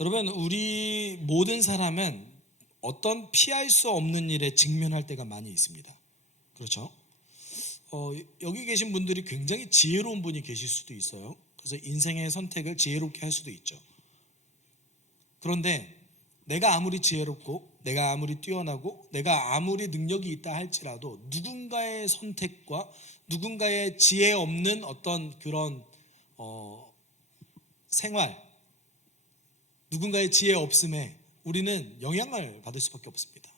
여러분, 우리 모든 사람은 어떤 피할 수 없는 일에 직면할 때가 많이 있습니다. 그렇죠? 여기 계신 분들이 굉장히 지혜로운 분이 계실 수도 있어요. 그래서 인생의 선택을 지혜롭게 할 수도 있죠. 그런데 내가 아무리 지혜롭고 내가 아무리 뛰어나고 내가 아무리 능력이 있다 할지라도 누군가의 선택과 누군가의 지혜 없는 어떤 그런 생활, 누군가의 지혜 없음에 우리는 영향을 받을 수밖에 없습니다.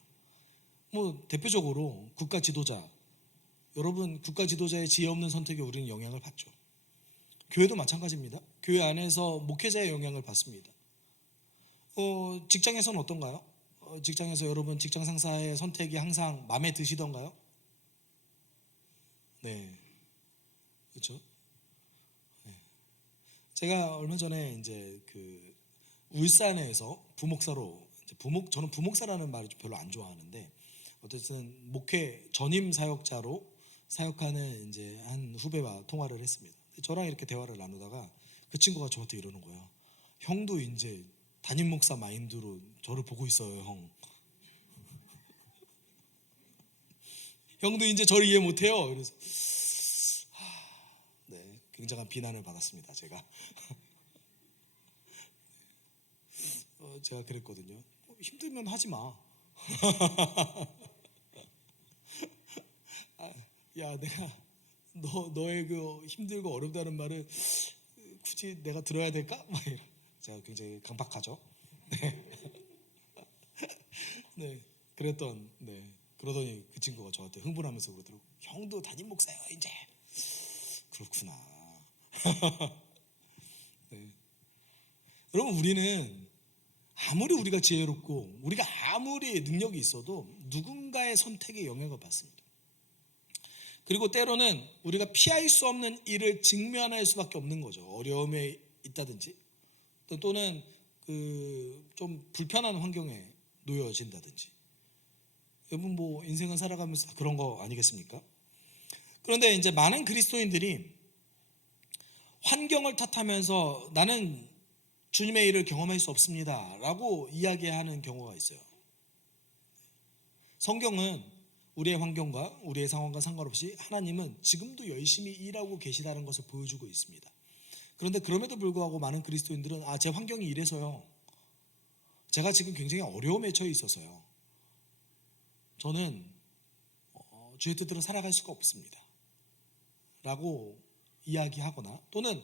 대표적으로 국가 지도자, 여러분 국가 지도자의 지혜 없는 선택에 우리는 영향을 받죠. 교회도 마찬가지입니다. 교회 안에서 목회자의 영향을 받습니다. 직장에서는 어떤가요? 직장에서 여러분 직장 상사의 선택이 항상 마음에 드시던가요? 네, 그렇죠. 네. 제가 얼마 전에 이제 울산에서 부목사로 저는 부목사라는 말을 별로 안 좋아하는데 어쨌든 목회 전임 사역자로 사역하는 이제 한 후배와 통화를 했습니다. 저랑 이렇게 대화를 나누다가 그 친구가 저한테 이러는 거예요. 형도 이제 담임 목사 마인드로 저를 보고 있어요, 형. 형도 이제 저를 이해 못해요. 그래서 네, 굉장한 비난을 받았습니다, 제가. 제가 그랬거든요. 힘들면 하지 마. 야, 내가 너의 그 힘들고 어렵다는 말을 굳이 내가 들어야 될까? 막 이런. 제가 굉장히 강박하죠. 네. 네. 그러더니 그 친구가 저한테 흥분하면서 그러더라고. 형도 담임 목사요, 이제. 그렇구나. 네. 여러분, 우리는 아무리 우리가 지혜롭고 우리가 아무리 능력이 있어도 누군가의 선택에 영향을 받습니다. 그리고 때로는 우리가 피할 수 없는 일을 직면할 수밖에 없는 거죠. 어려움에 있다든지 또는 좀 불편한 환경에 놓여진다든지. 여러분 인생을 살아가면서 그런 거 아니겠습니까? 그런데 이제 많은 그리스도인들이 환경을 탓하면서 나는 주님의 일을 경험할 수 없습니다 라고 이야기하는 경우가 있어요. 성경은 우리의 환경과 우리의 상황과 상관없이 하나님은 지금도 열심히 일하고 계시다는 것을 보여주고 있습니다. 그런데 그럼에도 불구하고 많은 그리스도인들은 제 환경이 이래서요, 제가 지금 굉장히 어려움에 처해 있어서요, 저는 주의 뜻대로 살아갈 수가 없습니다 라고 이야기하거나 또는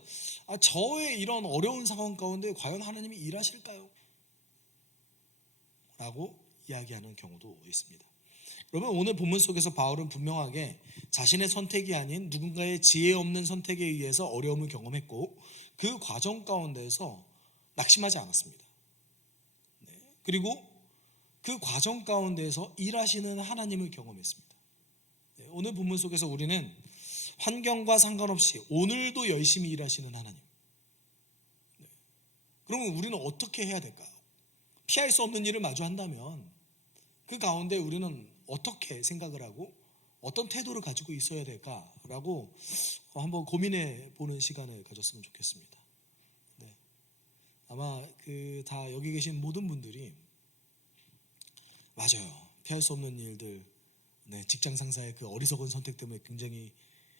저의 이런 어려운 상황 가운데 과연 하나님이 일하실까요? 라고 이야기하는 경우도 있습니다. 여러분, 오늘 본문 속에서 바울은 분명하게 자신의 선택이 아닌 누군가의 지혜 없는 선택에 의해서 어려움을 경험했고 그 과정 가운데에서 낙심하지 않았습니다. 네. 그리고 그 과정 가운데에서 일하시는 하나님을 경험했습니다. 네. 오늘 본문 속에서 우리는 환경과 상관없이 오늘도 열심히 일하시는 하나님. 네. 그러면 우리는 어떻게 해야 될까요? 피할 수 없는 일을 마주한다면 그 가운데 우리는 어떻게 생각을 하고 어떤 태도를 가지고 있어야 될까라고 한번 고민해 보는 시간을 가졌으면 좋겠습니다. 네. 아마 다 여기 계신 모든 분들이 맞아요. 피할 수 없는 일들, 네, 직장 상사의 그 어리석은 선택 때문에 굉장히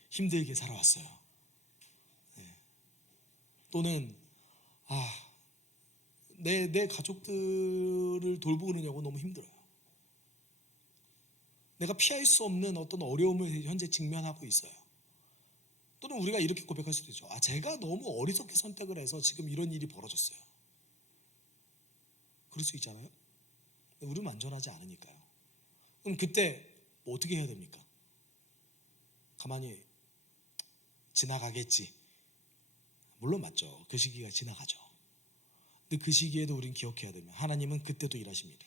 힘들게 살아왔어요. 네. 또는 내 가족들을 돌보느냐고 너무 힘들어요. 내가 피할 수 없는 어떤 어려움을 현재 직면하고 있어요. 또는 우리가 이렇게 고백할 수도 있죠. 제가 너무 어리석게 선택을 해서 지금 이런 일이 벌어졌어요. 그럴 수 있잖아요. 우리는 완전하지 않으니까요. 그럼 그때 어떻게 해야 됩니까? 가만히 지나가겠지. 물론 맞죠. 그 시기가 지나가죠. 근데 그 시기에도 우리는 기억해야 됩니다. 하나님은 그때도 일하십니다.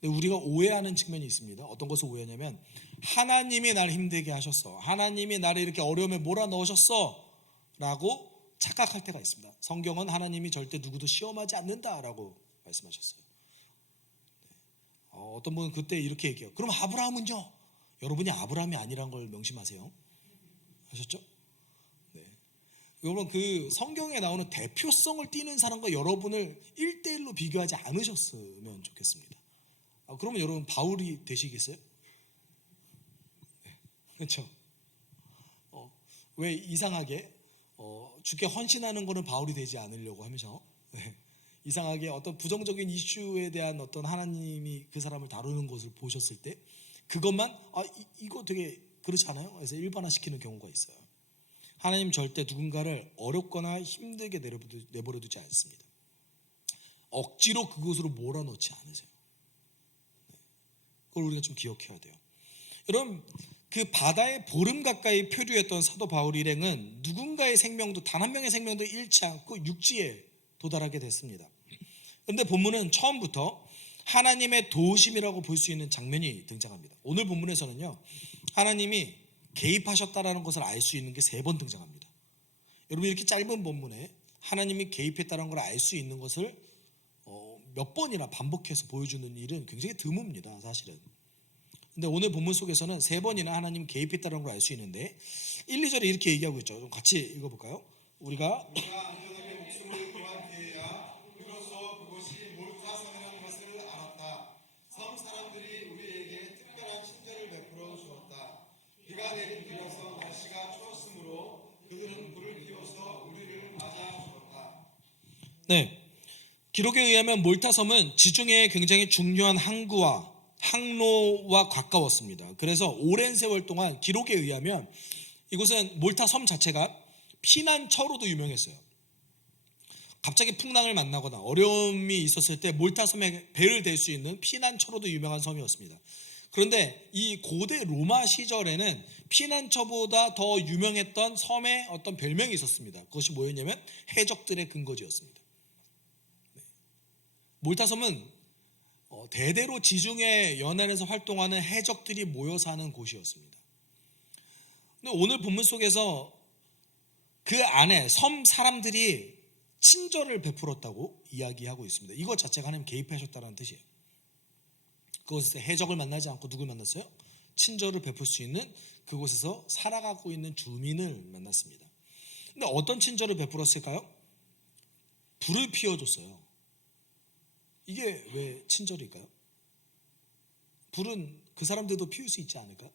근데 우리가 오해하는 측면이 있습니다. 어떤 것을 오해하냐면 하나님이 나를 힘들게 하셨어, 하나님이 나를 이렇게 어려움에 몰아넣으셨어 라고 착각할 때가 있습니다. 성경은 하나님이 절대 누구도 시험하지 않는다라고 말씀하셨어요. 어떤 분은 그때 이렇게 얘기해요. 그럼 아브라함은요? 여러분이 아브라함이 아니란 걸 명심하세요. 아셨죠? 네. 여러분 그 성경에 나오는 대표성을 띠는 사람과 여러분을 1대1로 비교하지 않으셨으면 좋겠습니다. 그러면 여러분 바울이 되시겠어요? 그렇죠? 왜 이상하게 주께 헌신하는 거는 바울이 되지 않으려고 하면서 이상하게 어떤 부정적인 이슈에 대한 어떤 하나님이 그 사람을 다루는 것을 보셨을 때 그것만 이거 되게 그렇지 않아요? 그래서 일반화시키는 경우가 있어요. 하나님 절대 누군가를 어렵거나 힘들게 내버려 두지 않습니다. 억지로 그곳으로 몰아넣지 않으세요. 그걸 우리가 좀 기억해야 돼요. 여러분 그 바다의 보름 가까이 표류했던 사도 바울 일행은 누군가의 생명도 단 한 명의 생명도 잃지 않고 육지에 도달하게 됐습니다. 그런데 본문은 처음부터 하나님의 도우심이라고 볼 수 있는 장면이 등장합니다. 오늘 본문에서는요 하나님이 개입하셨다라는 것을 알 수 있는 게 3번 등장합니다. 여러분 이렇게 짧은 본문에 하나님이 개입했다는 걸 알 수 있는 것을 몇 번이나 반복해서 보여주는 일은 굉장히 드뭅니다. 사실은. 근데 오늘 본문 속에서는 3번이나 하나님 개입했다는 걸 알 수 있는데 1, 2절에 이렇게 얘기하고 있죠. 좀 같이 읽어볼까요? 우리가 안전하게 목숨을 구하기에야 비로소 그곳이 몰타 섬이라는 것을 알았다. 섬 사람들이 우리에게 특별한 친절을 베풀어 주었다. 비가 내린 길이어서 날씨가 추웠으므로 그들은 불을 피워서 우리를 맞아 주었다. 네, 기록에 의하면 몰타섬은 지중해의 굉장히 중요한 항로와 가까웠습니다. 그래서 오랜 세월 동안 기록에 의하면 이곳은 몰타섬 자체가 피난처로도 유명했어요. 갑자기 풍랑을 만나거나 어려움이 있었을 때 몰타섬에 배를 댈 수 있는 피난처로도 유명한 섬이었습니다. 그런데 이 고대 로마 시절에는 피난처보다 더 유명했던 섬의 어떤 별명이 있었습니다. 그것이 뭐였냐면 해적들의 근거지였습니다. 몰타섬은 대대로 지중해 연안에서 활동하는 해적들이 모여 사는 곳이었습니다. 근데 오늘 본문 속에서 그 안에 섬 사람들이 친절을 베풀었다고 이야기하고 있습니다. 이것 자체가 하나님 개입하셨다는 뜻이에요. 그곳에서 해적을 만나지 않고 누굴 만났어요? 친절을 베풀 수 있는 그곳에서 살아가고 있는 주민을 만났습니다. 근데 어떤 친절을 베풀었을까요? 불을 피워줬어요. 이게 왜 친절일까요? 불은 그 사람들도 피울 수 있지 않을까요?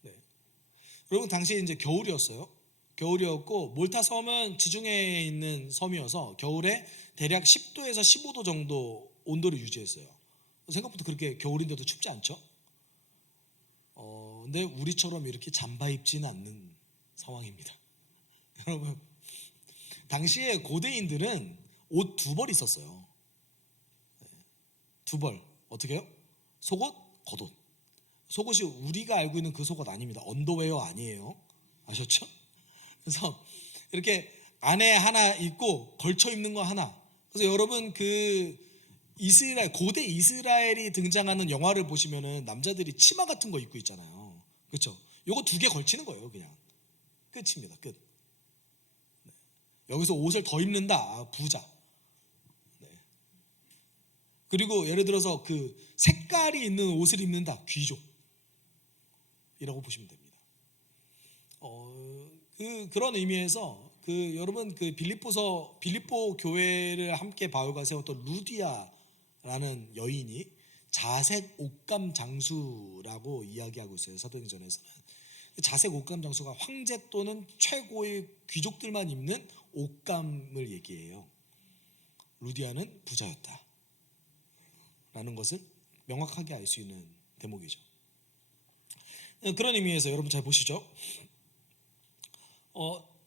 네. 여러분 당시에 이제 겨울이었어요. 겨울이었고 몰타 섬은 지중해에 있는 섬이어서 겨울에 대략 10도에서 15도 정도 온도를 유지했어요. 생각보다 그렇게 겨울인데도 춥지 않죠? 근데 우리처럼 이렇게 잠바 입지는 않는 상황입니다. 여러분 당시에 고대인들은 옷 2벌 있었어요. 2벌. 어떻게 해요? 속옷, 겉옷. 속옷이 우리가 알고 있는 그 속옷 아닙니다. 언더웨어 아니에요. 아셨죠? 그래서 이렇게 안에 하나 입고 걸쳐 입는 거 하나. 그래서 여러분 그 고대 이스라엘이 등장하는 영화를 보시면은 남자들이 치마 같은 거 입고 있잖아요. 그렇죠? 요거 2개 걸치는 거예요, 그냥. 끝입니다. 끝. 여기서 옷을 더 입는다. 부자. 그리고 예를 들어서 그 색깔이 있는 옷을 입는다. 귀족이라고 보시면 됩니다. 그런 의미에서 여러분 그 빌립보 교회를 함께 바울과 세웠던 루디아라는 여인이 자색 옷감 장수라고 이야기하고 있어요. 사도행전에서는. 자색 옷감 장수가 황제 또는 최고의 귀족들만 입는 옷감을 얘기해요. 루디아는 부자였다. 라는 것을 명확하게 알 수 있는 대목이죠. 그런 의미에서 여러분 잘 보시죠.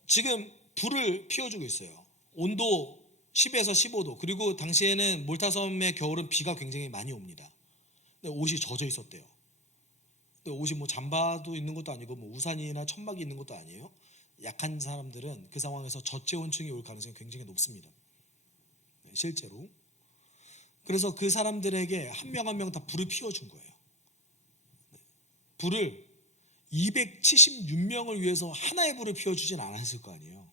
지금 불을 피워주고 있어요. 온도 10에서 15도. 그리고 당시에는 몰타섬의 겨울은 비가 굉장히 많이 옵니다. 근데 옷이 젖어 있었대요. 근데 옷이 뭐 잠바도 있는 것도 아니고 뭐 우산이나 천막이 있는 것도 아니에요. 약한 사람들은 그 상황에서 저체온증이 올 가능성이 굉장히 높습니다. 실제로. 그래서 그 사람들에게 한 명 한 명 다 불을 피워준 거예요. 불을 276명을 위해서 하나의 불을 피워주진 않았을 거 아니에요.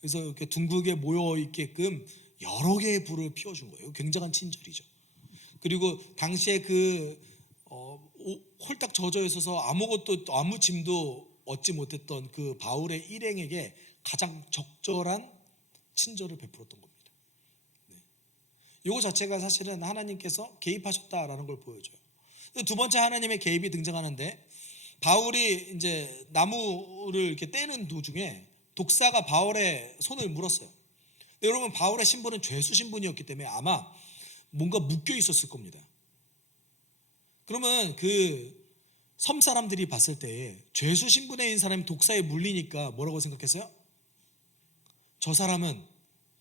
그래서 이렇게 둥글게 모여 있게끔 여러 개의 불을 피워준 거예요. 굉장한 친절이죠. 그리고 당시에 홀딱 젖어 있어서 아무 짐도 얻지 못했던 그 바울의 일행에게 가장 적절한 친절을 베풀었던 겁니다. 이거 자체가 사실은 하나님께서 개입하셨다라는 걸 보여줘요. 두 번째 하나님의 개입이 등장하는데, 바울이 이제 나무를 이렇게 떼는 도중에 독사가 바울의 손을 물었어요. 여러분, 바울의 신분은 죄수 신분이었기 때문에 아마 뭔가 묶여 있었을 겁니다. 그러면 그 섬 사람들이 봤을 때 죄수 신분에 있는 사람이 독사에 물리니까 뭐라고 생각했어요? 저 사람은,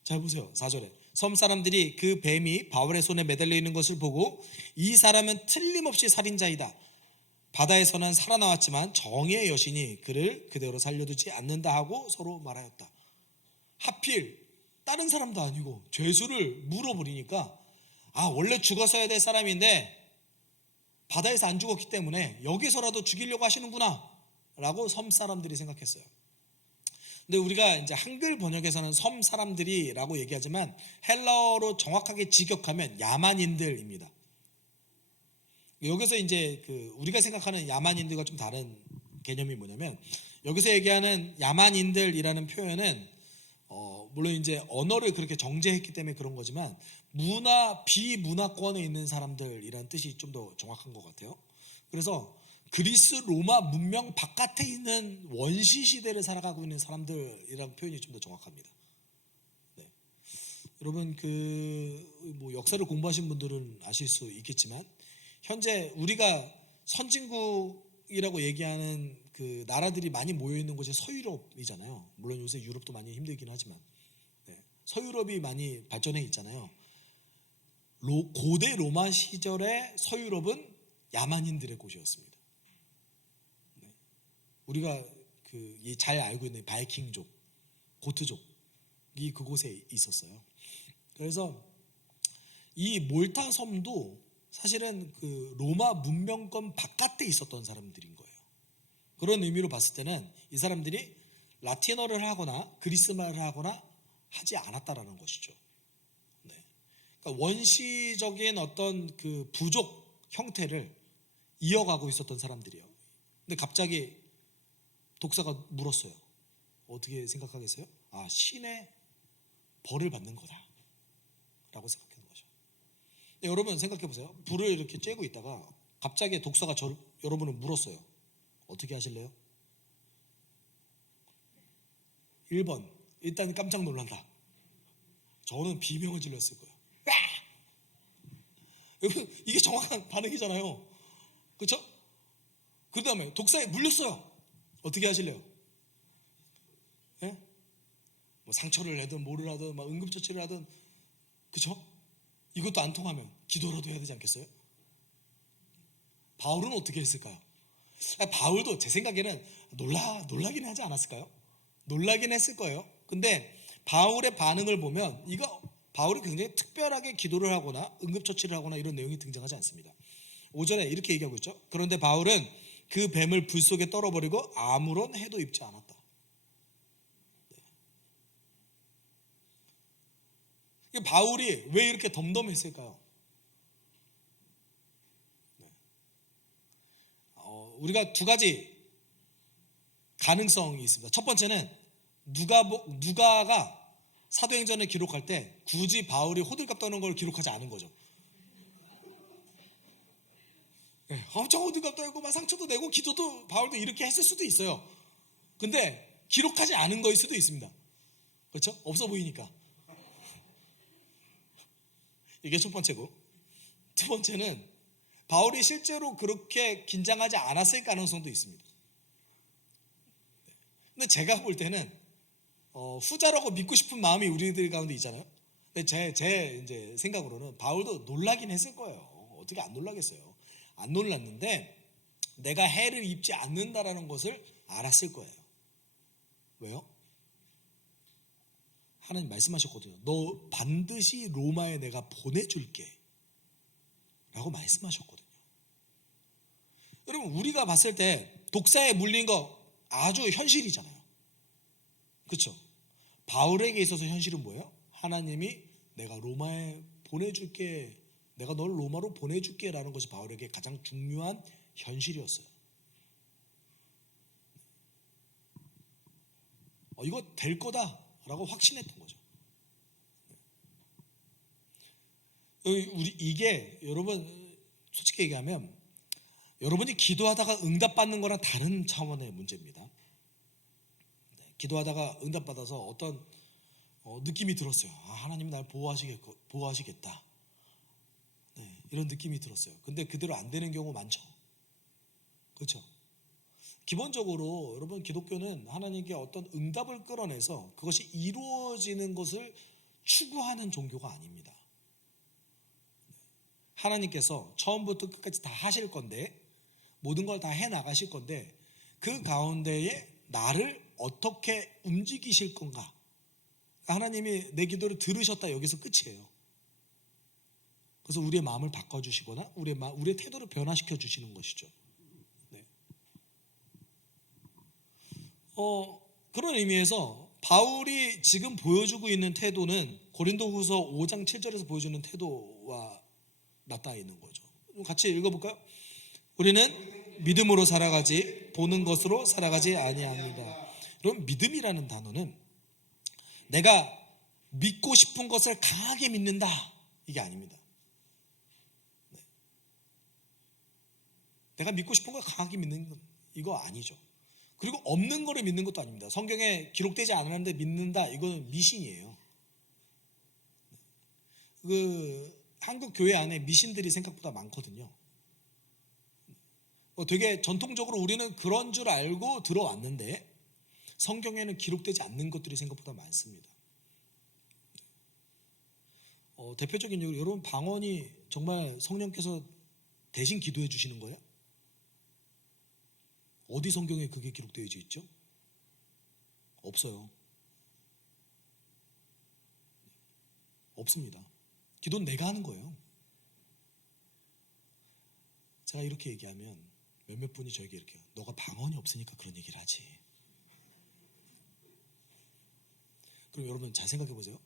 잘 보세요, 4절에 섬 사람들이 그 뱀이 바울의 손에 매달려 있는 것을 보고 이 사람은 틀림없이 살인자이다. 바다에서는 살아나왔지만 정의의 여신이 그를 그대로 살려두지 않는다 하고 서로 말하였다. 하필 다른 사람도 아니고 죄수를 물어버리니까, 아, 원래 죽었어야 될 사람인데 바다에서 안 죽었기 때문에 여기서라도 죽이려고 하시는구나 라고 섬 사람들이 생각했어요. 근데 우리가 이제 한글 번역에서는 섬 사람들이라고 얘기하지만 헬라어로 정확하게 직역하면 야만인들입니다. 여기서 이제 우리가 생각하는 야만인들과 좀 다른 개념이 뭐냐면, 여기서 얘기하는 야만인들이라는 표현은 물론 이제 언어를 그렇게 정제했기 때문에 그런 거지만 비문화권에 있는 사람들이라는 뜻이 좀 더 정확한 것 같아요. 그래서 그리스 로마 문명 바깥에 있는 원시 시대를 살아가고 있는 사람들이라는 표현이 좀 더 정확합니다. 네. 여러분, 뭐 역사를 공부하신 분들은 아실 수 있겠지만 현재 우리가 선진국이라고 얘기하는 그 나라들이 많이 모여 있는 곳이 서유럽이잖아요. 물론 요새 유럽도 많이 힘들긴 하지만, 네. 서유럽이 많이 발전해 있잖아요. 고대 로마 시절의 서유럽은 야만인들의 곳이었습니다. 네. 우리가 잘 알고 있는 바이킹족, 고트족이 그곳에 있었어요. 그래서 이 몰타 섬도 사실은 로마 문명권 바깥에 있었던 사람들인 거예요. 그런 의미로 봤을 때는 이 사람들이 라틴어를 하거나 그리스 말을 하거나 하지 않았다라는 것이죠. 네. 그러니까 원시적인 어떤 부족 형태를 이어가고 있었던 사람들이에요. 근데 갑자기 독사가 물었어요. 어떻게 생각하겠어요? 아, 신의 벌을 받는 거다 라고 생각하는 거죠. 여러분 생각해 보세요. 불을 이렇게 쬐고 있다가 갑자기 독사가 여러분을 물었어요. 어떻게 하실래요? 1번, 일단 깜짝 놀란다. 저는 비명을 질렀을 거예요. 여러분, 이게 정확한 반응이잖아요. 그렇죠? 그 다음에 독사에 물렸어요. 어떻게 하실래요? 예? 뭐 상처를 내든 뭐를 하든 막 응급처치를 하든, 그렇죠? 이것도 안 통하면 기도라도 해야 되지 않겠어요? 바울은 어떻게 했을까요? 바울도 제 생각에는 놀라긴 하지 않았을까요? 놀라긴 했을 거예요. 근데 바울의 반응을 보면 바울이 굉장히 특별하게 기도를 하거나 응급처치를 하거나 이런 내용이 등장하지 않습니다. 5절에 이렇게 얘기하고 있죠. 그런데 바울은 그 뱀을 불 속에 떨어버리고 아무런 해도 입지 않았다. 네. 바울이 왜 이렇게 덤덤했을까요? 네. 우리가 두 가지 가능성이 있습니다. 첫 번째는 누가가 사도행전을 기록할 때 굳이 바울이 호들갑 떠는 걸 기록하지 않은 거죠. 네, 엄청 호들갑 떨고 막 상처도 내고 기도도 바울도 이렇게 했을 수도 있어요. 근데 기록하지 않은 거일 수도 있습니다. 그렇죠? 없어 보이니까. 이게 첫 번째고, 두 번째는 바울이 실제로 그렇게 긴장하지 않았을 가능성도 있습니다. 근데 제가 볼 때는 후자라고 믿고 싶은 마음이 우리들 가운데 있잖아요. 근데 제 이제 생각으로는 바울도 놀라긴 했을 거예요. 어떻게 안 놀라겠어요? 안 놀랐는데 내가 해를 입지 않는다라는 것을 알았을 거예요. 왜요? 하나님 말씀하셨거든요. 너 반드시 로마에 내가 보내줄게 라고 말씀하셨거든요. 여러분, 우리가 봤을 때 독사에 물린 거 아주 현실이잖아요. 그렇죠? 바울에게 있어서 현실은 뭐예요? 하나님이 내가 로마에 보내줄게, 내가 널 로마로 보내줄게 라는 것이 바울에게 가장 중요한 현실이었어요. 이거 될 거다라고 확신했던 거죠. 이게 여러분 솔직히 얘기하면 여러분이 기도하다가 응답받는 거랑 다른 차원의 문제입니다. 기도하다가 응답받아서 어떤 느낌이 들었어요. 하나님이 날 보호하시겠다. 이런 느낌이 들었어요. 근데 그대로 안 되는 경우 많죠. 그렇죠? 기본적으로 여러분 기독교는 하나님께 어떤 응답을 끌어내서 그것이 이루어지는 것을 추구하는 종교가 아닙니다. 하나님께서 처음부터 끝까지 다 하실 건데 모든 걸 다 해나가실 건데 그 가운데에 나를 어떻게 움직이실 건가? 하나님이 내 기도를 들으셨다 여기서 끝이에요. 그래서 우리의 마음을 바꿔주시거나 우리의 태도를 변화시켜 주시는 것이죠. 네. 그런 의미에서 바울이 지금 보여주고 있는 태도는 고린도후서 5장 7절에서 보여주는 태도와 맞닿아 있는 거죠. 같이 읽어볼까요? 우리는 믿음으로 살아가지 보는 것으로 살아가지 아니합니다. 여러분 믿음이라는 단어는 내가 믿고 싶은 것을 강하게 믿는다 이게 아닙니다. 내가 믿고 싶은 걸 강하게 믿는 건 이거 아니죠. 그리고 없는 거를 믿는 것도 아닙니다. 성경에 기록되지 않았는데 믿는다 이거는 미신이에요. 한국 교회 안에 미신들이 생각보다 많거든요. 되게 전통적으로 우리는 그런 줄 알고 들어왔는데 성경에는 기록되지 않는 것들이 생각보다 많습니다. 대표적인 이유, 여러분 방언이 정말 성령께서 대신 기도해 주시는 거예요? 어디 성경에 그게 기록되어 있죠? 없어요. 없습니다. 기도는 내가 하는 거예요. 제가 이렇게 얘기하면 몇몇 분이 저에게 이렇게 너가 방언이 없으니까 그런 얘기를 하지. 그럼 여러분 잘 생각해 보세요.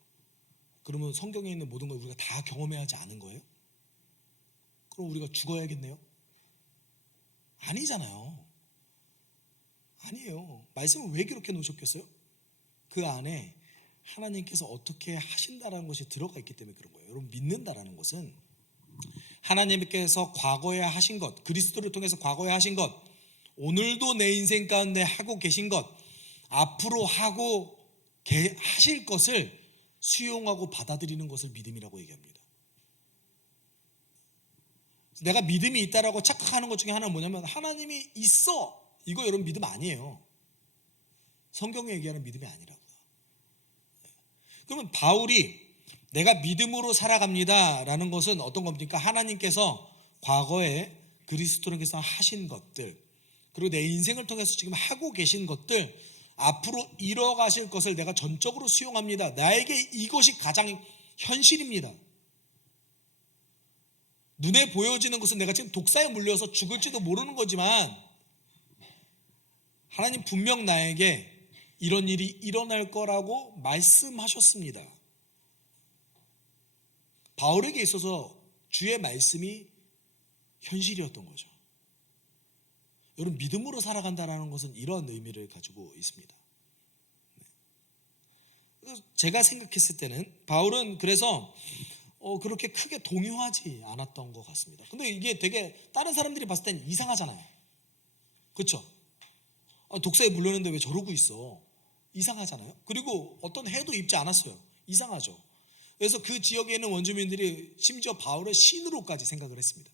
그러면 성경에 있는 모든 걸 우리가 다 경험해야 하지 않은 거예요? 그럼 우리가 죽어야겠네요? 아니잖아요. 아니에요. 말씀을 왜 그렇게 놓으셨겠어요? 그 안에 하나님께서 어떻게 하신다라는 것이 들어가 있기 때문에 그런 거예요. 여러분 믿는다라는 것은 하나님께서 과거에 하신 것, 그리스도를 통해서 과거에 하신 것, 오늘도 내 인생 가운데 하고 계신 것, 앞으로 하고 하실 것을 수용하고 받아들이는 것을 믿음이라고 얘기합니다. 내가 믿음이 있다라고 착각하는 것 중에 하나는 뭐냐면 하나님이 있어. 이거 여러분 믿음 아니에요. 성경에 얘기하는 믿음이 아니라고요. 그러면 바울이 내가 믿음으로 살아갑니다 라는 것은 어떤 겁니까? 하나님께서 과거에 그리스도께서 하신 것들, 그리고 내 인생을 통해서 지금 하고 계신 것들, 앞으로 이뤄가실 것을 내가 전적으로 수용합니다. 나에게 이것이 가장 현실입니다. 눈에 보여지는 것은 내가 지금 독사에 물려서 죽을지도 모르는 거지만 하나님 분명 나에게 이런 일이 일어날 거라고 말씀하셨습니다. 바울에게 있어서 주의 말씀이 현실이었던 거죠. 여러분 믿음으로 살아간다는 것은 이런 의미를 가지고 있습니다. 제가 생각했을 때는 바울은 그래서 그렇게 크게 동요하지 않았던 것 같습니다. 근데 이게 되게 다른 사람들이 봤을 땐 이상하잖아요. 그렇죠? 독사에 물렸는데 왜 저러고 있어? 이상하잖아요. 그리고 어떤 해도 입지 않았어요. 이상하죠. 그래서 그 지역에 있는 원주민들이 심지어 바울의 신으로까지 생각을 했습니다.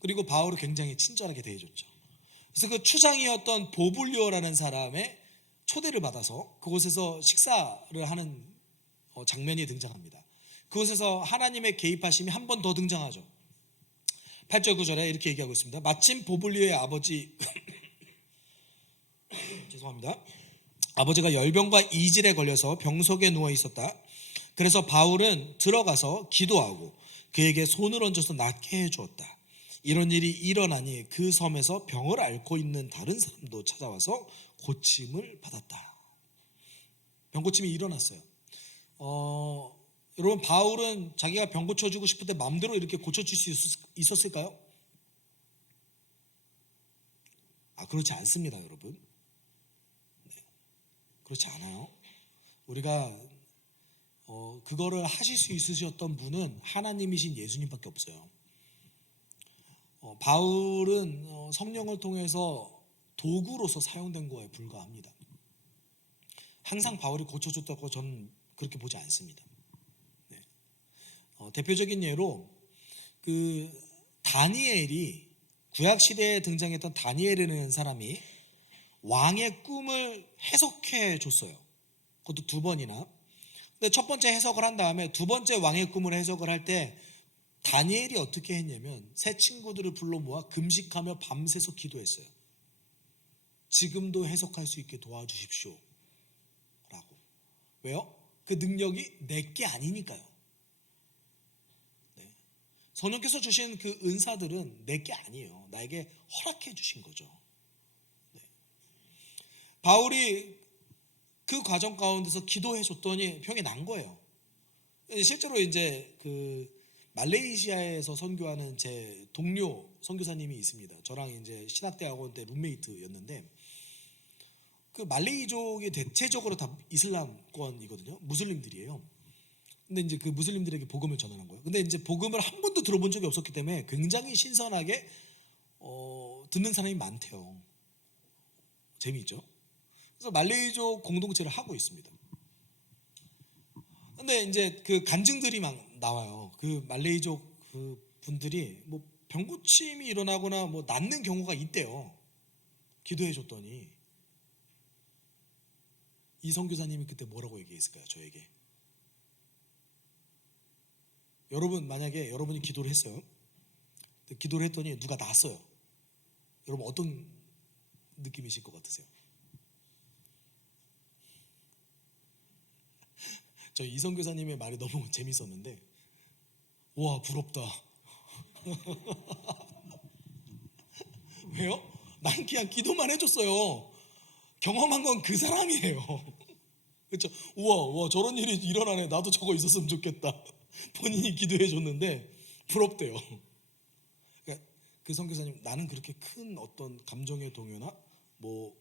그리고 바울을 굉장히 친절하게 대해줬죠. 그래서 그 추장이었던 보블리오라는 사람의 초대를 받아서 그곳에서 식사를 하는 장면이 등장합니다. 그곳에서 하나님의 개입하심이 한 번 더 등장하죠. 8절 9절에 이렇게 얘기하고 있습니다. 마침 보블리오의 아버지 죄송합니다. 아버지가 열병과 이질에 걸려서 병석에 누워 있었다. 그래서 바울은 들어가서 기도하고 그에게 손을 얹어서 낫게 해주었다. 이런 일이 일어나니 그 섬에서 병을 앓고 있는 다른 사람도 찾아와서 고침을 받았다. 병 고침이 일어났어요. 여러분 바울은 자기가 병 고쳐주고 싶을 때 마음대로 이렇게 고쳐줄 수 있었을까요? 그렇지 않습니다, 여러분. 그렇지 않아요. 우리가 그거를 하실 수 있으셨던 분은 하나님이신 예수님밖에 없어요. 바울은 성령을 통해서 도구로서 사용된 거에 불과합니다. 항상 바울이 고쳐줬다고 저는 그렇게 보지 않습니다. 네. 대표적인 예로 그 다니엘이 구약 시대에 등장했던 다니엘이라는 사람이 왕의 꿈을 해석해 줬어요. 그것도 2번이나. 근데 첫 번째 해석을 한 다음에 2번째 왕의 꿈을 해석을 할 때 다니엘이 어떻게 했냐면 새 친구들을 불러 모아 금식하며 밤새서 기도했어요. 지금도 해석할 수 있게 도와주십시오 라고. 왜요? 그 능력이 내게 아니니까요. 네. 성령께서 주신 그 은사들은 내게 아니에요. 나에게 허락해 주신 거죠. 네. 바울이 그 과정 가운데서 기도해 줬더니 병이 난 거예요. 실제로 이제 그 말레이시아에서 선교하는 제 동료 선교사님이 있습니다. 저랑 이제 신학대학원 때 룸메이트였는데 그 말레이족이 대체적으로 다 이슬람권이거든요. 무슬림들이에요. 근데 이제 그 무슬림들에게 복음을 전하는 거예요. 근데 이제 복음을 한 번도 들어본 적이 없었기 때문에 굉장히 신선하게 듣는 사람이 많대요. 재미있죠? 그래서 말레이족 공동체를 하고 있습니다. 근데 이제 그 간증들이 막 나와요. 그 말레이족 그 분들이 뭐 병고침이 일어나거나 뭐 낫는 경우가 있대요. 기도해 줬더니. 이 선교사님이 그때 뭐라고 얘기했을까요? 저에게. 여러분 만약에 여러분이 기도를 했어요. 기도를 했더니 누가 낫어요. 여러분 어떤 느낌이실 것 같으세요? 저 이성 교사님의 말이 너무 재밌었는데, 와 부럽다. 왜요? 난 그냥 기도만 해줬어요. 경험한 건 그 사람이에요. 그렇죠? 우와 저런 일이 일어나네. 나도 저거 있었으면 좋겠다. 본인이 기도해 줬는데 부럽대요. 그러니까 그 선교사님, 나는 그렇게 큰 어떤 감정의 동요나 뭐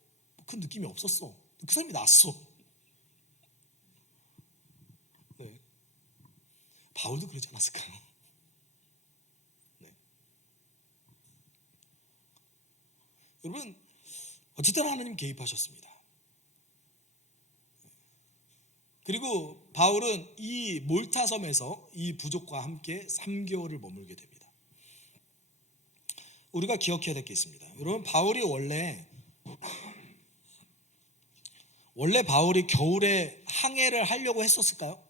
큰 느낌이 없었어. 그 사람이 났어. 네. 바울도 그러지 않았을까요? 네. 여러분 어쨌든 하나님 개입하셨습니다. 그리고 바울은 이 몰타섬에서 이 부족과 함께 3개월을 머물게 됩니다. 우리가 기억해야 될 게 있습니다. 여러분 바울이 원래 바울이 겨울에 항해를 하려고 했었을까요?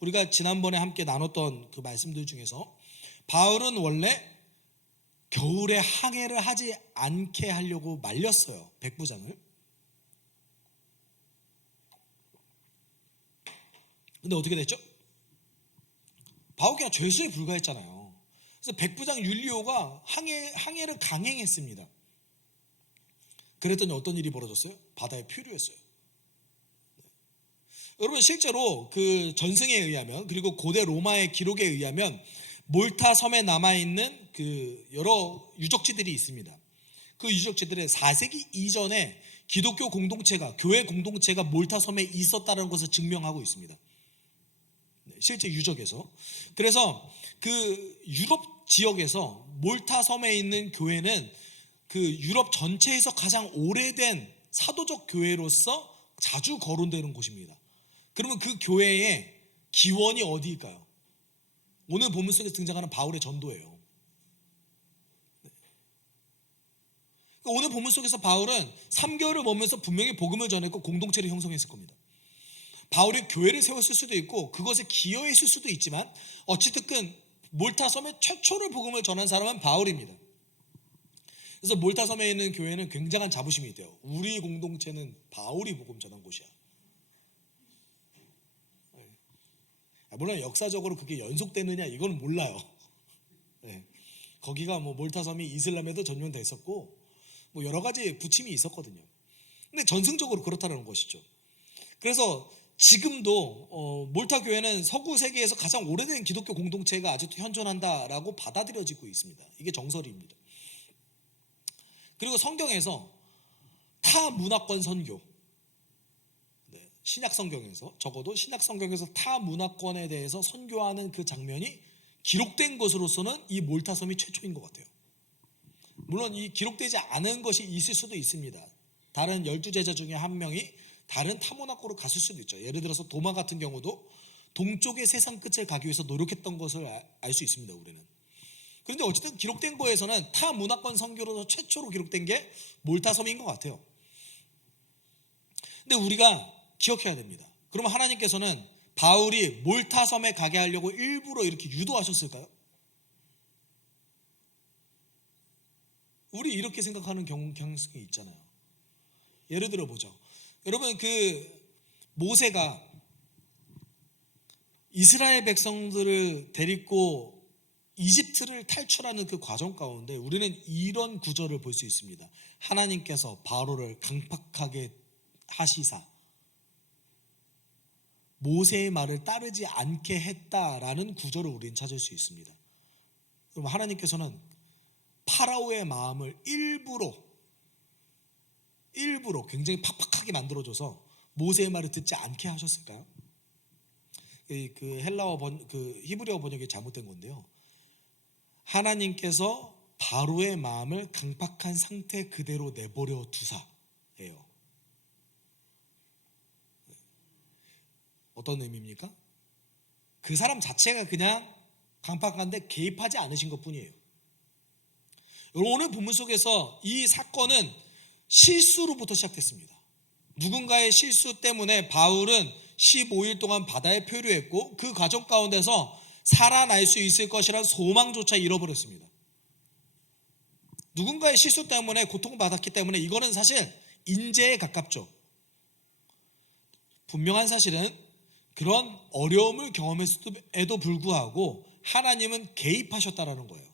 우리가 지난번에 함께 나눴던 그 말씀들 중에서 바울은 원래 겨울에 항해를 하지 않게 하려고 말렸어요. 백부장을. 근데 어떻게 됐죠? 바울이 그냥 죄수에 불과했잖아요. 그래서 백부장 율리오가 항해를 강행했습니다. 그랬더니 어떤 일이 벌어졌어요? 바다에 표류했어요. 여러분 실제로 그 전승에 의하면, 그리고 고대 로마의 기록에 의하면 몰타 섬에 남아있는 그 여러 유적지들이 있습니다. 그 유적지들에 4세기 이전에 기독교 공동체가, 교회 공동체가 몰타 섬에 있었다는 것을 증명하고 있습니다. 실제 유적에서. 그래서 그 유럽 지역에서 몰타 섬에 있는 교회는 그 유럽 전체에서 가장 오래된 사도적 교회로서 자주 거론되는 곳입니다. 그러면 그 교회의 기원이 어디일까요? 오늘 본문 속에서 등장하는 바울의 전도예요. 오늘 본문 속에서 바울은 3개월을 머물면서 분명히 복음을 전했고 공동체를 형성했을 겁니다. 바울이 교회를 세웠을 수도 있고 그것에 기여했을 수도 있지만 어찌됐든 몰타 섬에 최초로 복음을 전한 사람은 바울입니다. 그래서 몰타 섬에 있는 교회는 굉장한 자부심이 있대요. 우리 공동체는 바울이 복음 전한 곳이야. 물론 역사적으로 그게 연속되느냐 이건 몰라요. 네. 거기가 뭐 몰타 섬이 이슬람에도 전염됐었고 뭐 여러 가지 부침이 있었거든요. 근데 전승적으로 그렇다는 것이죠. 그래서 지금도 몰타 교회는 서구 세계에서 가장 오래된 기독교 공동체가 아직도 현존한다라고 받아들여지고 있습니다. 이게 정설입니다. 그리고 성경에서 타 문화권 선교, 신약 성경에서, 적어도 신약 성경에서 타 문화권에 대해서 선교하는 그 장면이 기록된 것으로서는 이 몰타섬이 최초인 것 같아요. 물론 이 기록되지 않은 것이 있을 수도 있습니다. 다른 12제자 중에 한 명이 다른 타 문화권으로 갔을 수도 있죠. 예를 들어서 도마 같은 경우도 동쪽의 세상 끝을 가기 위해서 노력했던 것을 알 수 있습니다. 우리는. 그런데 어쨌든 기록된 거에서는 타 문화권 선교로서 최초로 기록된 게 몰타섬인 것 같아요. 근데 우리가 기억해야 됩니다. 그러면 하나님께서는 바울이 몰타섬에 가게 하려고 일부러 이렇게 유도하셨을까요? 우리 이렇게 생각하는 경향성이 있잖아요. 예를 들어 보죠. 여러분, 모세가 이스라엘 백성들을 데리고 이집트를 탈출하는 그 과정 가운데 우리는 이런 구절을 볼 수 있습니다. 하나님께서 바로를 강팍하게 하시사 모세의 말을 따르지 않게 했다라는 구절을 우리는 찾을 수 있습니다. 그럼 하나님께서는 파라오의 마음을 일부러 굉장히 팍팍하게 만들어줘서 모세의 말을 듣지 않게 하셨을까요? 히브리어 번역이 잘못된 건데요. 하나님께서 바로의 마음을 강팍한 상태 그대로 내버려 두사예요. 어떤 의미입니까? 그 사람 자체가 그냥 강팍한데 개입하지 않으신 것뿐이에요. 오늘 본문 속에서 이 사건은 실수로부터 시작됐습니다. 누군가의 실수 때문에 바울은 15일 동안 바다에 표류했고 그 과정 가운데서 살아날 수 있을 것이란 소망조차 잃어버렸습니다. 누군가의 실수 때문에 고통받았기 때문에 이거는 사실 인재에 가깝죠. 분명한 사실은 그런 어려움을 경험했음에도 불구하고 하나님은 개입하셨다라는 거예요.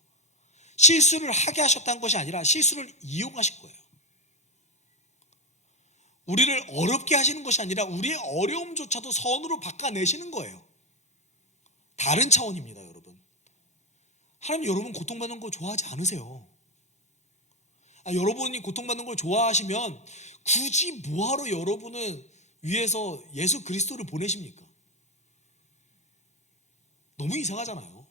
실수를 하게 하셨다는 것이 아니라 실수를 이용하신 거예요. 우리를 어렵게 하시는 것이 아니라 우리의 어려움조차도 선으로 바꿔내시는 거예요. 다른 차원입니다, 여러분. 하나님, 여러분 고통받는 거 좋아하지 않으세요? 여러분이 고통받는 걸 좋아하시면 굳이 뭐하러 여러분을 위해서 예수 그리스도를 보내십니까? 너무 이상하잖아요.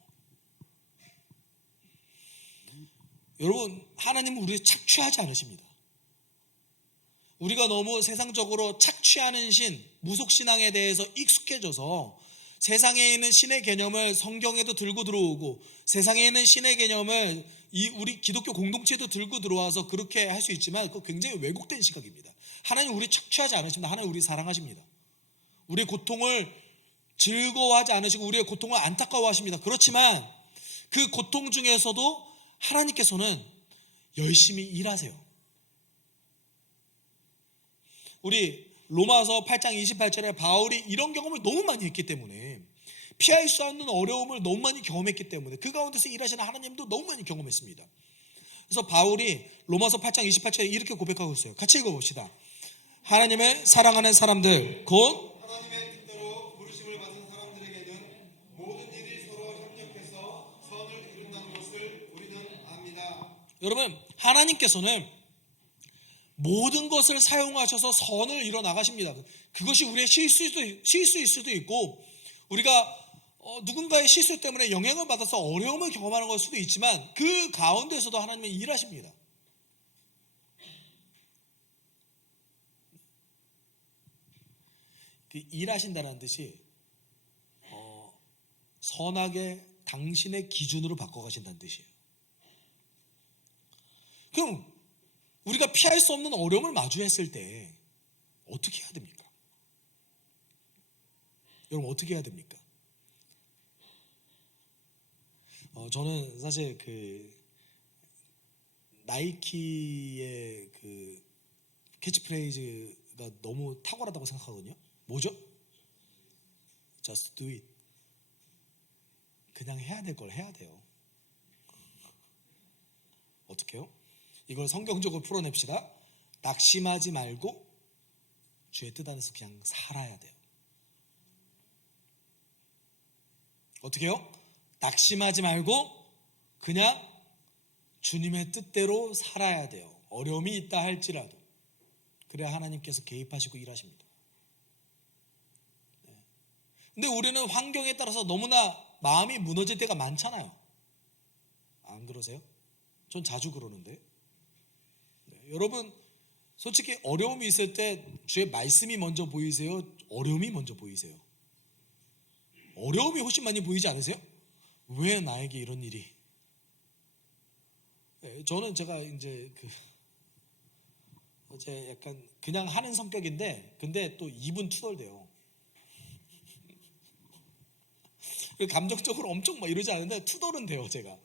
여러분, 하나님은 우리를 착취하지 않으십니다. 우리가 너무 세상적으로 착취하는 무속신앙에 대해서 익숙해져서 세상에 있는 신의 개념을 성경에도 들고 들어오고 세상에 있는 신의 개념을 우리 기독교 공동체도 들고 들어와서 그렇게 할 수 있지만 그거 굉장히 왜곡된 시각입니다. 하나님 우리 착취하지 않으십니다. 하나님 우리 사랑하십니다. 우리의 고통을 즐거워하지 않으시고 우리의 고통을 안타까워하십니다. 그렇지만 그 고통 중에서도 하나님께서는 열심히 일하세요. 우리 로마서 8장 28절에 바울이 이런 경험을 너무 많이 했기 때문에 피할 수 없는 어려움을 너무 많이 경험했기 때문에 그 가운데서 일하시는 하나님도 너무 많이 경험했습니다. 그래서 바울이 로마서 8장 28절에 이렇게 고백하고 있어요. 같이 읽어봅시다. 하나님의 사랑하는 사람들 곧 하나님의 뜻대로 부르심을 받은 사람들에게는 모든 일이 서로 협력해서 선을 이룬다는 것을 우리는 압니다. 여러분, 하나님께서는 모든 것을 사용하셔서 선을 이뤄 나가십니다. 그것이 우리의 실수일 수도 있고 우리가 누군가의 실수 때문에 영향을 받아서 어려움을 경험하는 걸 수도 있지만 그 가운데서도 하나님은 일하십니다. 그 일하신다는 뜻이 선하게 당신의 기준으로 바꿔가신다는 뜻이에요. 그럼 우리가 피할 수 없는 어려움을 마주했을 때 어떻게 해야 됩니까? 여러분 어떻게 해야 됩니까? 저는 사실 나이키의 캐치프레이즈가 너무 탁월하다고 생각하거든요. 뭐죠? Just do it. 그냥 해야 될 걸 해야 돼요. 어떻게 해요? 이걸 성경적으로 풀어냅시다. 낙심하지 말고 주의 뜻 안에서 그냥 살아야 돼요. 어떻게 해요? 낙심하지 말고 그냥 주님의 뜻대로 살아야 돼요. 어려움이 있다 할지라도. 그래야 하나님께서 개입하시고 일하십니다. 근데 우리는 환경에 따라서 너무나 마음이 무너질 때가 많잖아요. 안 그러세요? 전 자주 그러는데. 네, 여러분 솔직히 어려움이 있을 때 주의 말씀이 먼저 보이세요? 어려움이 먼저 보이세요? 어려움이 훨씬 많이 보이지 않으세요? 왜 나에게 이런 일이? 네, 저는 제가 이제 약간 그냥 하는 성격인데, 근데 또 입은 투덜대요. 감정적으로 엄청 막 이러지 않는데 투덜은 돼요, 제가.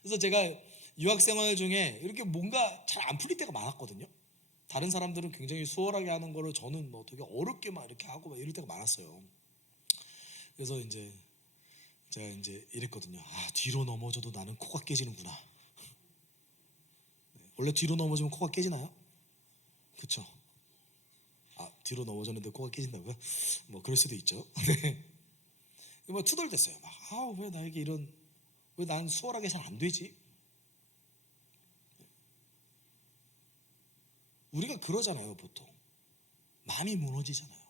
그래서 제가 유학생활 중에 이렇게 뭔가 잘 안 풀릴 때가 많았거든요. 다른 사람들은 굉장히 수월하게 하는 거를 저는 뭐 되게 어렵게 막 이렇게 하고 막 이럴 때가 많았어요. 그래서 이제 제가 이제 이랬거든요. 뒤로 넘어져도 나는 코가 깨지는구나. 원래 뒤로 넘어지면 코가 깨지나요? 그쵸? 뒤로 넘어졌는데 코가 깨진다고요? 뭐 그럴 수도 있죠. 네. 뭐 투덜댔어요. 왜 나에게 왜 난 수월하게 잘 안 되지? 우리가 그러잖아요, 보통. 마음이 무너지잖아요.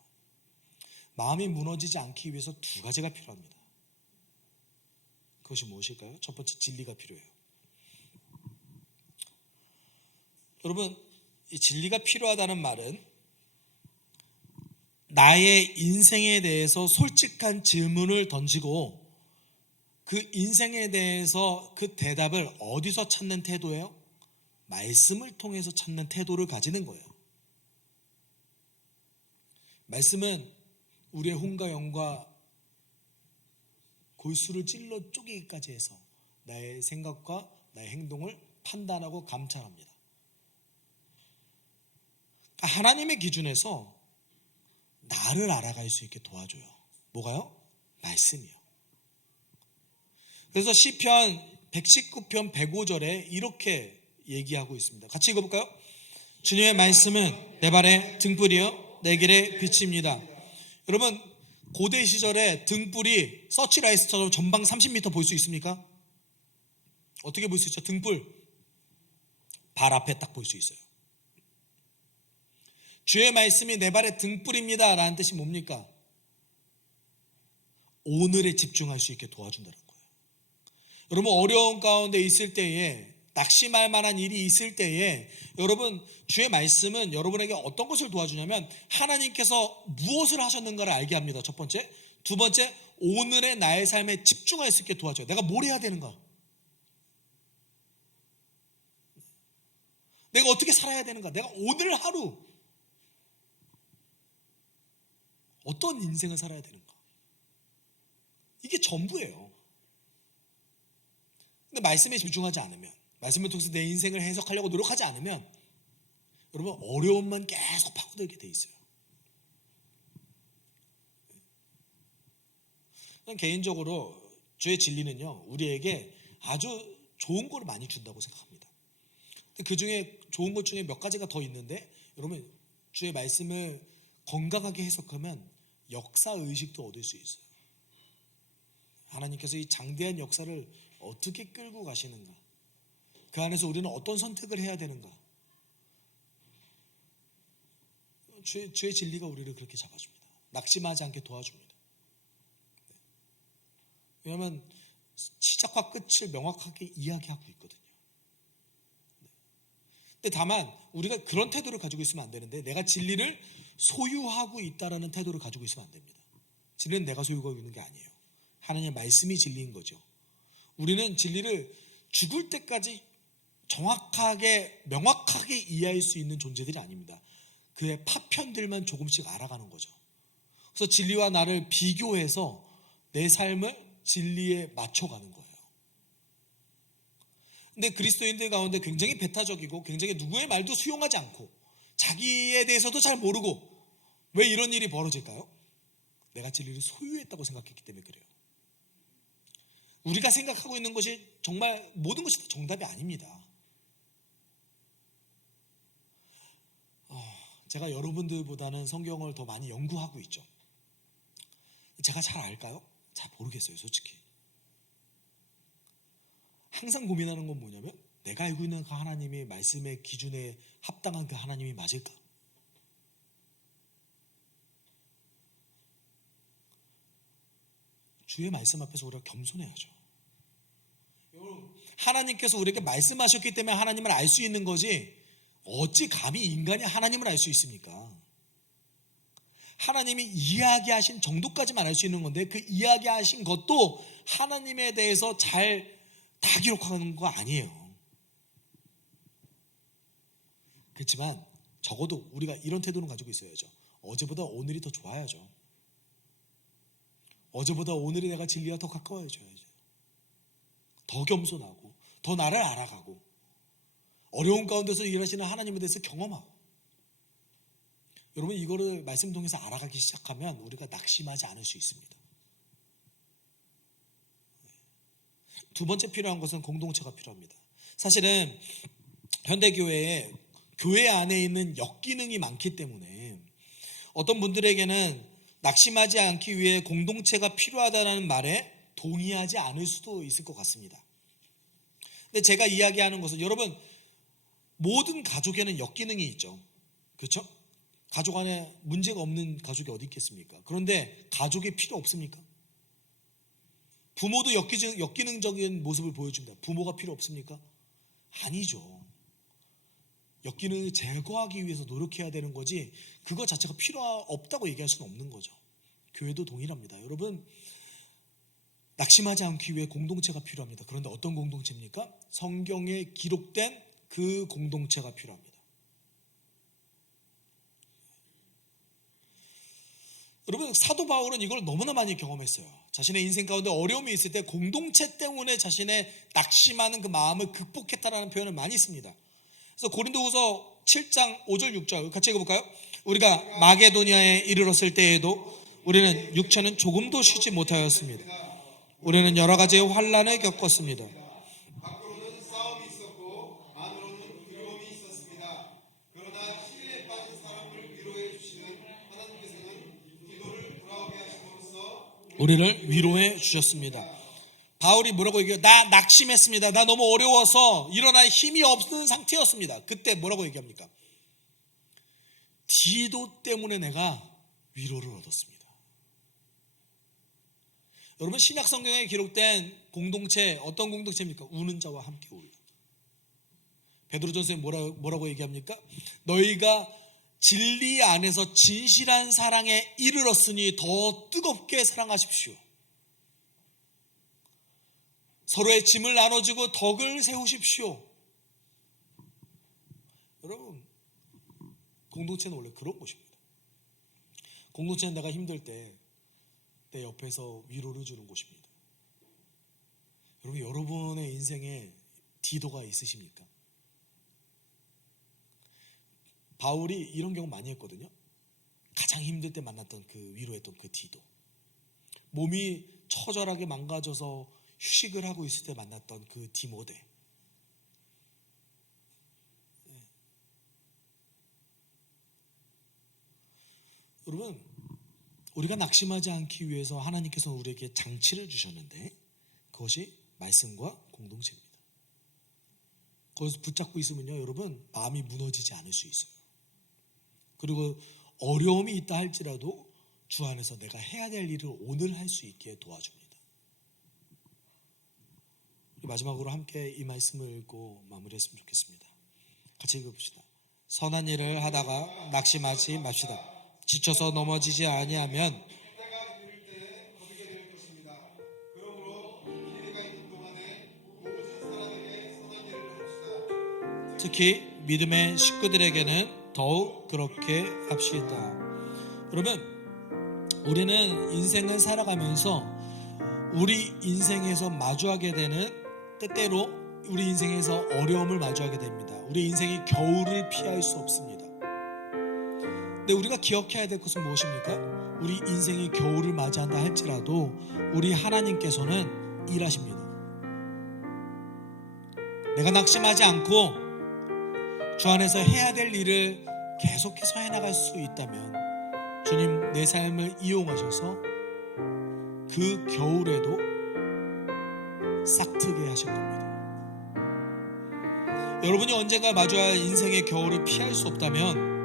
마음이 무너지지 않기 위해서 두 가지가 필요합니다. 그것이 무엇일까요? 첫 번째, 진리가 필요해요. 여러분, 이 진리가 필요하다는 말은 나의 인생에 대해서 솔직한 질문을 던지고 그 인생에 대해서 그 대답을 어디서 찾는 태도예요? 말씀을 통해서 찾는 태도를 가지는 거예요. 말씀은 우리의 혼과 영과 골수를 찔러 쪼개기까지 해서 나의 생각과 나의 행동을 판단하고 감찰합니다. 하나님의 기준에서 나를 알아갈 수 있게 도와줘요. 뭐가요? 말씀이요. 그래서 시편 119편 105절에 이렇게 얘기하고 있습니다. 같이 읽어볼까요? 주님의 말씀은 내 발의 등불이요 내 길의 빛입니다. 여러분, 고대 시절에 등불이 서치라이트처럼 전방 30m 볼 수 있습니까? 어떻게 볼 수 있죠? 등불 발 앞에 딱 볼 수 있어요. 주의 말씀이 내 발의 등불입니다 라는 뜻이 뭡니까? 오늘에 집중할 수 있게 도와준다는 거예요. 여러분, 어려운 가운데 있을 때에, 낙심할 만한 일이 있을 때에 여러분, 주의 말씀은 여러분에게 어떤 것을 도와주냐면 하나님께서 무엇을 하셨는가를 알게 합니다. 첫 번째. 두 번째, 오늘의 나의 삶에 집중할 수 있게 도와줘요. 내가 뭘 해야 되는가? 내가 어떻게 살아야 되는가? 내가 오늘 하루 어떤 인생을 살아야 되는가? 이게 전부예요. 근데 말씀에 집중하지 않으면, 말씀을 통해서 내 인생을 해석하려고 노력하지 않으면 여러분, 어려움만 계속 파고들게 돼 있어요. 개인적으로 주의 진리는요, 우리에게 아주 좋은 걸 많이 준다고 생각합니다. 그 중에 좋은 것 중에 몇 가지가 더 있는데, 여러분, 주의 말씀을 건강하게 해석하면 역사의식도 얻을 수 있어요. 하나님께서 이 장대한 역사를 어떻게 끌고 가시는가, 그 안에서 우리는 어떤 선택을 해야 되는가, 주의 진리가 우리를 그렇게 잡아줍니다. 낙심하지 않게 도와줍니다. 왜냐하면 시작과 끝을 명확하게 이야기하고 있거든요. 근데 다만 우리가 그런 태도를 가지고 있으면 안 되는데, 내가 진리를 소유하고 있다라는 태도를 가지고 있으면 안 됩니다. 진리는 내가 소유하고 있는 게 아니에요. 하나님의 말씀이 진리인 거죠. 우리는 진리를 죽을 때까지 정확하게 명확하게 이해할 수 있는 존재들이 아닙니다. 그의 파편들만 조금씩 알아가는 거죠. 그래서 진리와 나를 비교해서 내 삶을 진리에 맞춰가는 거예요. 근데 그리스도인들 가운데 굉장히 배타적이고 굉장히 누구의 말도 수용하지 않고 자기에 대해서도 잘 모르고, 왜 이런 일이 벌어질까요? 내가 진리를 소유했다고 생각했기 때문에 그래요. 우리가 생각하고 있는 것이 정말 모든 것이 다 정답이 아닙니다. 제가 여러분들보다는 성경을 더 많이 연구하고 있죠. 제가 잘 알까요? 잘 모르겠어요, 솔직히. 항상 고민하는 건 뭐냐면, 내가 알고 있는 그 하나님의 말씀의 기준에 합당한 그 하나님이 맞을까? 주의 말씀 앞에서 우리가 겸손해야죠. 여러분, 하나님께서 우리에게 말씀하셨기 때문에 하나님을 알 수 있는 거지 어찌 감히 인간이 하나님을 알 수 있습니까? 하나님이 이야기하신 정도까지만 알 수 있는 건데 그 이야기하신 것도 하나님에 대해서 잘 다 기록하는 거 아니에요. 그렇지만 적어도 우리가 이런 태도는 가지고 있어야죠. 어제보다 오늘이 더 좋아야죠. 어제보다 오늘이 내가 진리와 더 가까워져야죠. 더 겸손하고 더 나를 알아가고 어려운 가운데서 일하시는 하나님에 대해서 경험하고. 여러분, 이거를 말씀 통해서 알아가기 시작하면 우리가 낙심하지 않을 수 있습니다. 두 번째 필요한 것은 공동체가 필요합니다. 사실은 현대교회에 교회 안에 있는 역기능이 많기 때문에 어떤 분들에게는 낙심하지 않기 위해 공동체가 필요하다는 말에 동의하지 않을 수도 있을 것 같습니다. 근데 제가 이야기하는 것은 여러분, 모든 가족에는 역기능이 있죠. 그렇죠? 가족 안에 문제가 없는 가족이 어디 있겠습니까? 그런데 가족이 필요 없습니까? 부모도 역기능적인 모습을 보여줍니다. 부모가 필요 없습니까? 아니죠. 역기능을 제거하기 위해서 노력해야 되는 거지 그거 자체가 필요 없다고 얘기할 수는 없는 거죠. 교회도 동일합니다. 여러분, 낙심하지 않기 위해 공동체가 필요합니다. 그런데 어떤 공동체입니까? 성경에 기록된 그 공동체가 필요합니다. 여러분, 사도 바울은 이걸 너무나 많이 경험했어요. 자신의 인생 가운데 어려움이 있을 때 공동체 때문에 자신의 낙심하는 그 마음을 극복했다라는 표현을 많이 씁니다. 그래서 고린도후서 7장 5절 6절 같이 읽어볼까요? 우리가 마게도니아에 이르렀을 때에도 우리는 육체는 조금도 쉬지 못하였습니다. 우리는 여러 가지의 환난을 겪었습니다. 밖으로는 싸움이 있었고 안으로는 두려움이 있었습니다. 그러나 시기에 빠진 사람을 위로해 주시는 하나님께서는 기도를 돌아오게 하심으로써 우리를 위로해 주셨습니다. 바울이 뭐라고 얘기해요? 나 낙심했습니다. 나 너무 어려워서 일어날 힘이 없는 상태였습니다. 그때 뭐라고 얘기합니까? 디도 때문에 내가 위로를 얻었습니다. 여러분, 신약 성경에 기록된 공동체, 어떤 공동체입니까? 우는 자와 함께 울다. 베드로전서에 뭐라고 얘기합니까? 너희가 진리 안에서 진실한 사랑에 이르렀으니 더 뜨겁게 사랑하십시오. 서로의 짐을 나눠주고 덕을 세우십시오. 여러분, 공동체는 원래 그런 곳입니다. 공동체는 내가 힘들 때 내 옆에서 위로를 주는 곳입니다. 여러분, 여러분의 인생에 디도가 있으십니까? 바울이 이런 경우 많이 했거든요. 가장 힘들 때 만났던 그 위로했던 그 디도. 몸이 처절하게 망가져서 휴식을 하고 있을 때 만났던 그 디모데. 여러분, 우리가 낙심하지 않기 위해서 하나님께서 우리에게 장치를 주셨는데 그것이 말씀과 공동체입니다. 거기서 붙잡고 있으면요, 여러분, 마음이 무너지지 않을 수 있어요. 그리고 어려움이 있다 할지라도 주 안에서 내가 해야 될 일을 오늘 할 수 있게 도와줍니다. 마지막으로 함께 이 말씀을 읽고 마무리했으면 좋겠습니다. 같이 읽어봅시다. 선한 일을 하다가 낙심하지 맙시다. 지쳐서 넘어지지 아니하면 때가 이를 때에 거두게 될 것입니다. 그러므로 기회가 있는 동안에 모든 사람에게 선한 일을 합시다. 특히 믿음의 식구들에게는 더욱 그렇게 합시다. 여러분, 우리는 인생을 살아가면서 우리 인생에서 마주하게 되는, 때때로 우리 인생에서 어려움을 마주하게 됩니다. 우리 인생이 겨울을 피할 수 없습니다. 근데 우리가 기억해야 될 것은 무엇입니까? 우리 인생이 겨울을 맞이한다 할지라도 우리 하나님께서는 일하십니다. 내가 낙심하지 않고 주 안에서 해야 될 일을 계속해서 해나갈 수 있다면 주님, 내 삶을 이용하셔서 그 겨울에도 싹트게 하실 겁니다. 여러분이 언젠가 마주할 할 인생의 겨울을 피할 수 없다면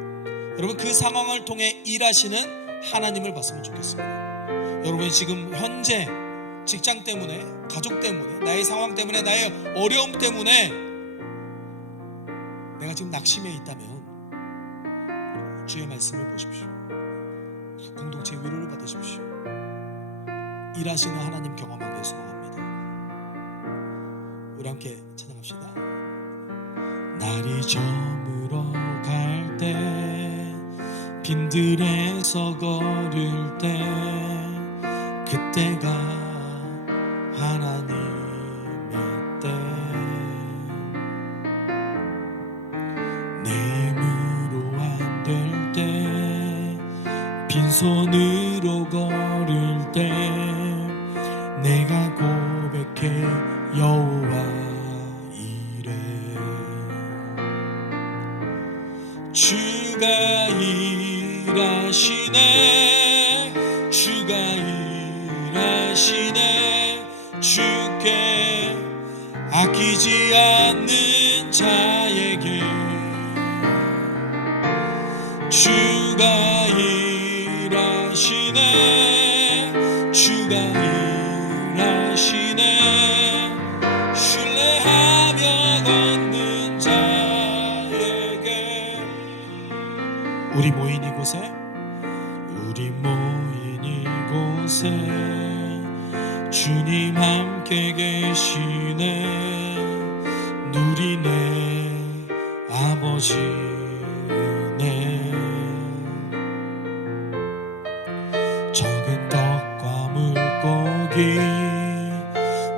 여러분, 그 상황을 통해 일하시는 하나님을 봤으면 좋겠습니다. 여러분, 지금 현재 직장 때문에, 가족 때문에, 나의 상황 때문에, 나의 어려움 때문에 내가 지금 낙심해 있다면 주의 말씀을 보십시오. 공동체 위로를 받으십시오. 일하시는 하나님 경험하기를 소망합니다. 우리 함께 찬양합시다. 날이 저물어 갈 때, 빈들에서 걸을 때, 그때가 하나님의 때, 내 힘으로 안 될 때, 빈손으로 걸을 때, 내가 고백해 여호와 이래. 주가 일하시네, 주가 일하시네, 주께 아끼지 않는 자에게 주가 일하시네, 주가 일하시네, 신뢰하며 걷는 자에게. 우리 모인 이곳에, 우리 모인 이곳에 주님 함께 계시네. 누리네 아버지 은혜. 적은 떡과 물고기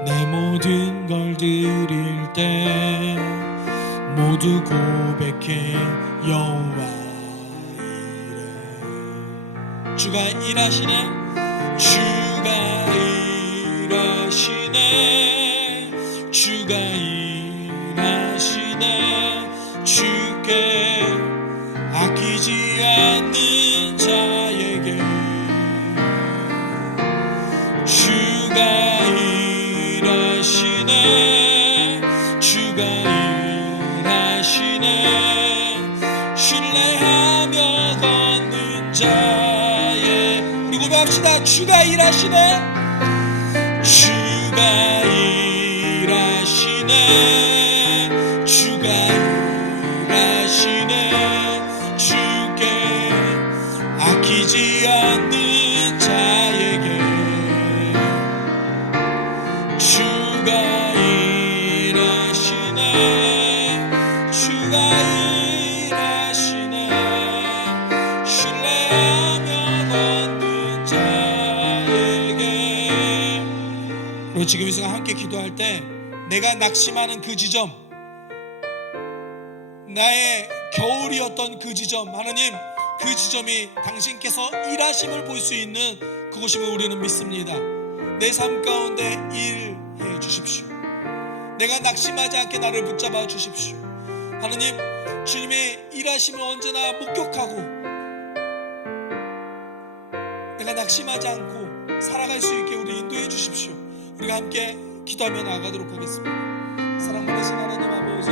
내 모든 걸 드릴 때 모두 고백해 여호와 이래. 주가 일하시네, 주가 일하시네, 주가 일하시네, 주께 아끼지 않는 자에게 주가 일하시네, 주가 일하시네, 신뢰하며 걷는 자의. 우리 고백합시다. 주가 일하시네, 주가 일하시네, 주가 일하시네, 주께 아끼지 않는 자에게 주가 일하시네, 주가 일하시네, 신뢰하며 걷는 자에게. 우리 지금 이 순간 함께 기도할 때 내가 낙심하는 그 지점, 나의 겨울이었던 그 지점, 하나님 그 지점이 당신께서 일하심을 볼 수 있는 그곳임을 우리는 믿습니다. 내 삶 가운데 일해 주십시오. 내가 낙심하지 않게 나를 붙잡아 주십시오. 하나님, 주님의 일하심을 언제나 목격하고 내가 낙심하지 않고 살아갈 수 있게 우리 인도해 주십시오. 우리가 함께 기도하며 나아가도록 하겠습니다. 사랑 많으신 하나님 아버지,